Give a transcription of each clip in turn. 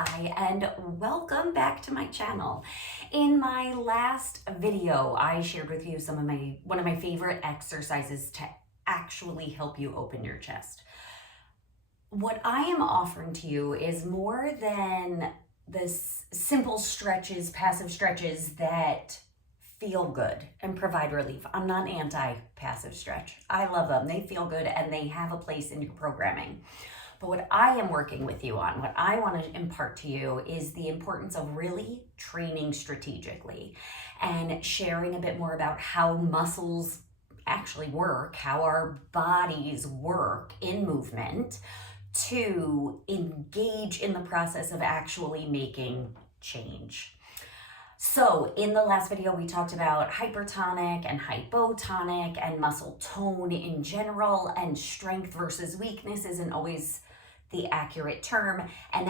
Hi, and welcome back to my channel. In my last video, I shared with you one of my favorite exercises to actually help you open your chest. What I am offering to you is more than this simple stretches, passive stretches that feel good and provide relief. I'm not anti-passive stretch. I love them. They feel good and they have a place in your programming. But what I am working with you on, what I want to impart to you is the importance of really training strategically and sharing a bit more about how muscles actually work, how our bodies work in movement to engage in the process of actually making change. So in the last video, we talked about hypertonic and hypotonic and muscle tone in general, and strength versus weakness isn't always the accurate term. And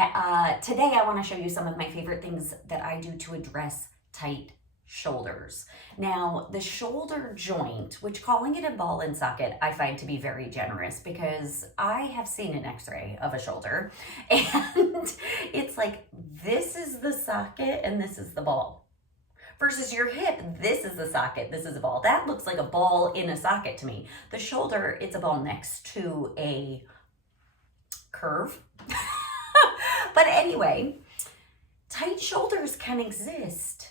today I want to show you some of my favorite things that I do to address tight shoulders. Now, the shoulder joint, which calling it a ball and socket, I find to be very generous because I have seen an x-ray of a shoulder and it's like, this is the socket and this is the ball. Versus your hip, this is the socket, this is a ball. That looks like a ball in a socket to me. The shoulder, it's a ball next to a curve. But anyway, tight shoulders can exist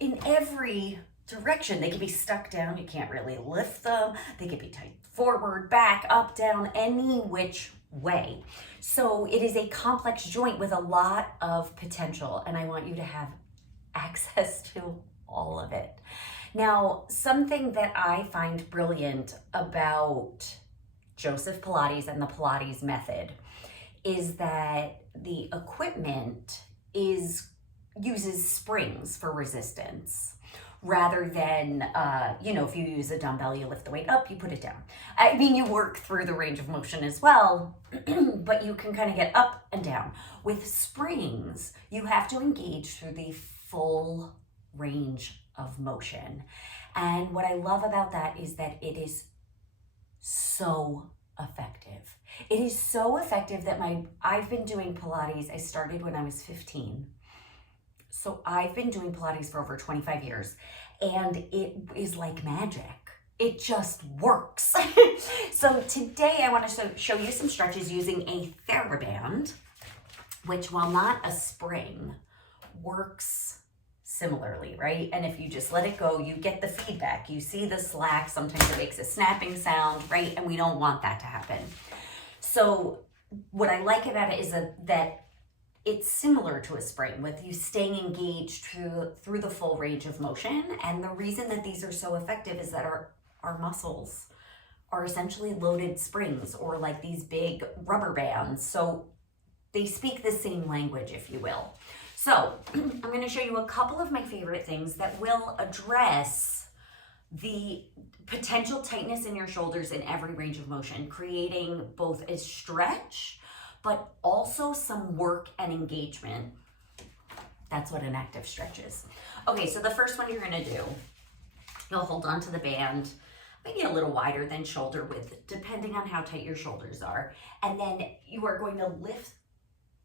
in every direction. They can be stuck down, you can't really lift them. They can be tight forward, back, up, down, any which way. So it is a complex joint with a lot of potential, and I want you to have access to all of it. Now, something that I find brilliant about Joseph Pilates and the Pilates method is that the equipment uses springs for resistance rather than, if you use a dumbbell, you lift the weight up, you put it down. I mean, you work through the range of motion as well, but you can kind of get up and down. With springs, you have to engage through the full range of motion. And what I love about that is that it is so effective. It is so effective that I've been doing Pilates. I started when I was 15. So I've been doing Pilates for over 25 years, and it is like magic. It just works. So today I want to show you some stretches using a theraband, which, while not a spring, works similarly, right? And if you just let it go, you get the feedback. You see the slack, sometimes it makes a snapping sound, right? And we don't want that to happen. So what I like about it is that it's similar to a spring, with you staying engaged through the full range of motion. And the reason that these are so effective is that our muscles are essentially loaded springs, or like these big rubber bands. So they speak the same language, if you will. So I'm going to show you a couple of my favorite things that will address the potential tightness in your shoulders in every range of motion, creating both a stretch, but also some work and engagement. That's what an active stretch is. Okay, so the first one you're going to do, you'll hold on to the band, maybe a little wider than shoulder width, depending on how tight your shoulders are. And then you are going to lift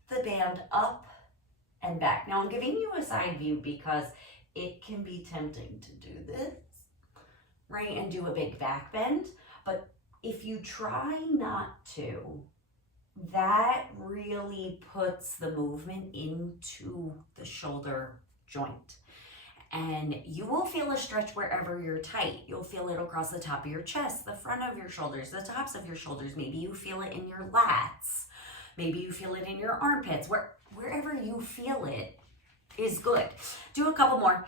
the band up and back. Now I'm giving you a side view because it can be tempting to do this, right? And do a big back bend. But if you try not to, that really puts the movement into the shoulder joint. And you will feel a stretch wherever you're tight. You'll feel it across the top of your chest, the front of your shoulders, the tops of your shoulders. Maybe you feel it in your lats. Maybe you feel it in your armpits. Wherever you feel it is good. Do a couple more.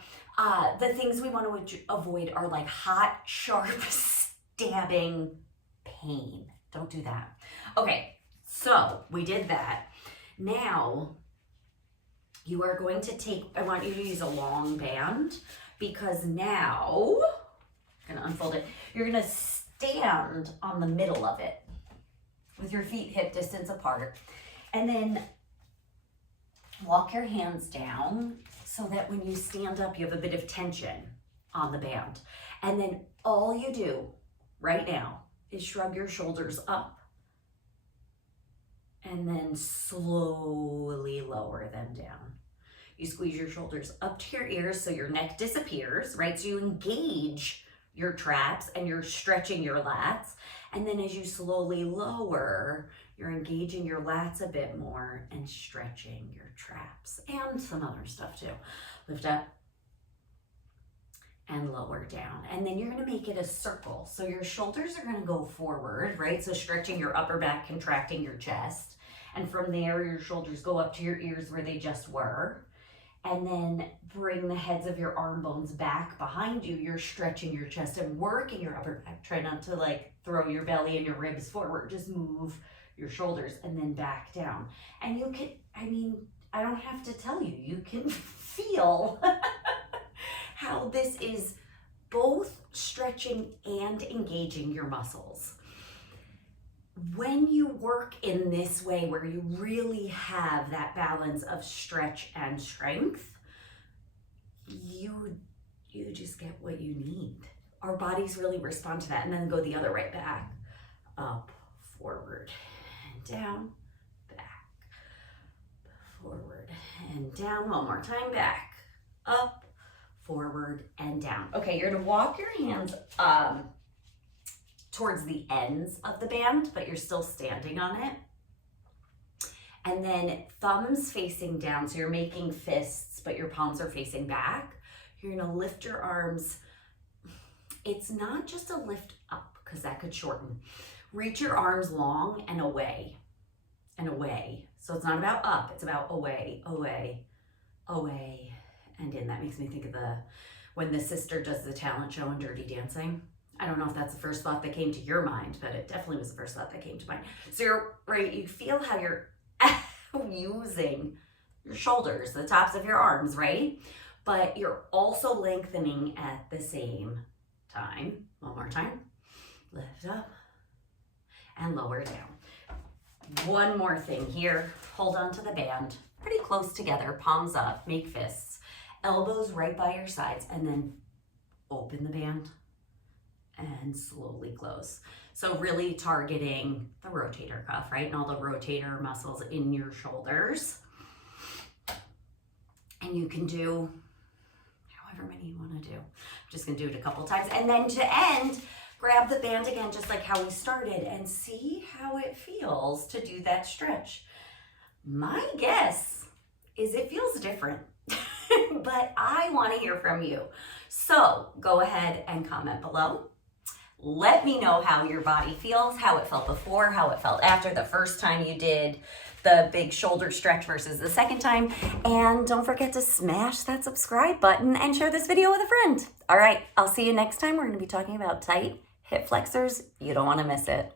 The things we want to avoid are like hot, sharp, stabbing pain. Don't do that. Okay, so we did that. Now, you are going to I want you to use a long band, because now, I'm going to unfold it. You're going to stand on the middle of it with your feet hip distance apart, and then walk your hands down so that when you stand up, you have a bit of tension on the band. And then all you do right now is shrug your shoulders up and then slowly lower them down. You squeeze your shoulders up to your ears so your neck disappears, right? So you engage your traps and you're stretching your lats. And then as you slowly lower, you're engaging your lats a bit more and stretching your traps and some other stuff too. Lift up and lower down. And then you're gonna make it a circle. So your shoulders are gonna go forward, right? So stretching your upper back, contracting your chest. And from there, your shoulders go up to your ears where they just were. And then bring the heads of your arm bones back behind you. You're stretching your chest and working your upper back. Try not to like throw your belly and your ribs forward. Just move your shoulders and then back down. And you can, I don't have to tell you, you can feel how this is both stretching and engaging your muscles. When you work in this way, where you really have that balance of stretch and strength, you just get what you need. Our bodies really respond to that. And then go the other right back, up, forward, and down, back, forward, and down. One more time, back, up, forward, and down. Okay, you're gonna walk your hands towards the ends of the band, but you're still standing on it. And then thumbs facing down, so you're making fists, but your palms are facing back. You're gonna lift your arms. It's not just a lift up, because that could shorten. Reach your arms long and away, and away. So it's not about up, it's about away, away, away, and in. That makes me think of when the sister does the talent show in Dirty Dancing. I don't know if that's the first thought that came to your mind, but it definitely was the first thought that came to mind. So you're right, you feel how you're using your shoulders, the tops of your arms, right? But you're also lengthening at the same time. One more time. Lift up and lower down. One more thing here. Hold on to the band. Pretty close together, palms up, make fists. Elbows right by your sides, and then open the band and slowly close. So really targeting the rotator cuff, right? And all the rotator muscles in your shoulders. And you can do however many you want to do. I'm just going to do it a couple times. And then to end, grab the band again, just like how we started, and see how it feels to do that stretch. My guess is it feels different, but I want to hear from you. So go ahead and comment below. Let me know how your body feels, how it felt before, how it felt after the first time you did the big shoulder stretch versus the second time. And don't forget to smash that subscribe button and share this video with a friend. All right, I'll see you next time. We're going to be talking about tight hip flexors. You don't want to miss it.